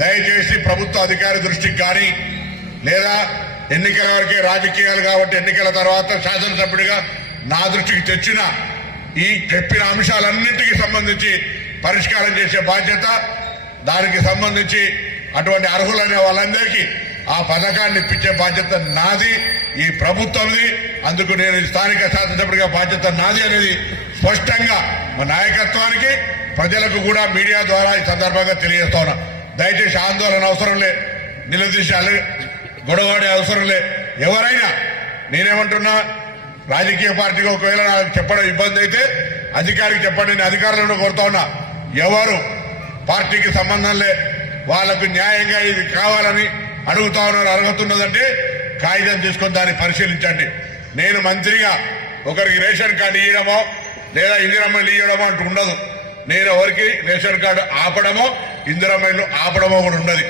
దయచేసి ప్రభుత్వ అధికారి దృష్టికి కానీ లేదా ఎన్నికల వరకే రాజకీయాలు కాబట్టి ఎన్నికల తర్వాత శాసనసభ్యుడిగా నా దృష్టికి తెచ్చిన ఈ చెప్పిన అంశాలన్నింటికి సంబంధించి పరిష్కారం చేసే బాధ్యత, దానికి సంబంధించి అటువంటి అర్హులైన వాళ్ళందరికీ ఆ పథకాన్ని ఇప్పించే బాధ్యత నాది, ఈ ప్రభుత్వంది. అందుకు నేను స్థానిక శాసనసభ్యుడిగా బాధ్యత నాది అనేది స్పష్టంగా మా నాయకత్వానికి, ప్రజలకు కూడా మీడియా ద్వారా ఈ సందర్భంగా తెలియజేస్తా ఉన్నా. దయచేసి ఆందోళన అవసరం లే, నిలదీశాలు గొడవడే అవసరం లే. ఎవరైనా నేనేమంటున్నా, రాజకీయ పార్టీకి ఒకవేళ నాకు చెప్పడం ఇబ్బంది అయితే అధికారికి చెప్పండి. నేను అధికారులను కోరుతా ఉన్నా, ఎవరు పార్టీకి సంబంధం లే, వాళ్లకు న్యాయంగా ఇది కావాలని అడుగుతా ఉన్నారు, అర్హతున్నదంటే కాగితం తీసుకొని దాన్ని పరిశీలించండి. నేను మంత్రిగా ఒకరికి రేషన్ కార్డు ఇవ్వడమో లేదా ఇందిరమ్మలు ఇవ్వడమో అంటూ ఉండదు. నేను ఎవరికి రేషన్ కార్డు ఆపడమో ఇందిరమ్మలు ఆపడమో కూడా ఉండదు.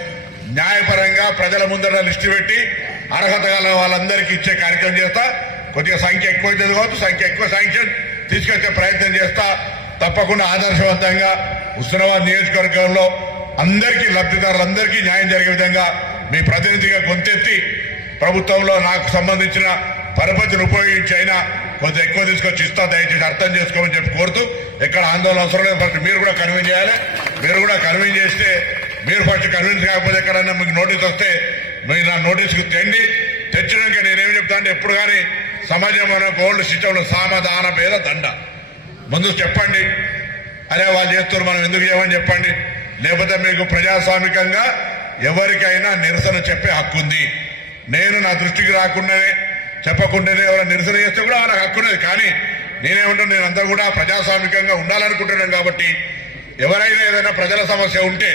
న్యాయపరంగా ప్రజల ముందర లిస్టు పెట్టి అర్హత గల వాళ్ళందరికీ ఇచ్చే కార్యక్రమం చేస్తా. కొద్దిగా సంఖ్య ఎక్కువ అవుతుంది కావచ్చు, సంఖ్య ఎక్కువ శాంక్షన్ తీసుకొచ్చే ప్రయత్నం చేస్తా. తప్పకుండా ఆదర్శవంతంగా హుస్నాబాద్ నియోజకవర్గంలో అందరికీ, లబ్ధిదారులందరికీ న్యాయం జరిగే విధంగా మీ ప్రతినిధిగా గొంతెత్తి ప్రభుత్వంలో నాకు సంబంధించిన పరపతిని ఉపయోగించి అయినా కొంచెం ఎక్కువ తీసుకొచ్చి ఇస్తా. దయచేసి అర్థం చేసుకోమని చెప్పి కోరుతూ, ఎక్కడ ఆందోళన అవసరం లేదు. ఫస్ట్ మీరు కూడా కన్విన్స్ చేయాలి. మీరు కూడా కన్విన్స్ చేస్తే, మీరు ఫస్ట్ కన్విన్స్ కాకపోతే ఎక్కడన్నా మీకు నోటీస్ వస్తే మీరు నా నోటీస్కి తెచ్చినాక నేనేం చెప్తా అంటే, ఎప్పుడు కానీ సమాజంలో ఓల్డ్ సిస్టంలో సామధాన భేద దండ ముందు చెప్పండి. అరే వాళ్ళు చేస్తారు, మనం ఎందుకు చేయమని చెప్పండి. లేకపోతే మీకు ప్రజాస్వామికంగా ఎవరికైనా నిరసన చెప్పే హక్కు ఉంది. నేను నా దృష్టికి రాకుండానే చెప్పకుండానే ఎవరైనా నిరసన చేస్తే కూడా వాళ్ళకి హక్కు ఉన్నది. కానీ నేనేమంటాను, నేనంతా కూడా ప్రజాస్వామికంగా ఉండాలనుకుంటున్నాను. కాబట్టి ఎవరైనా ఏదైనా ప్రజల సమస్య ఉంటే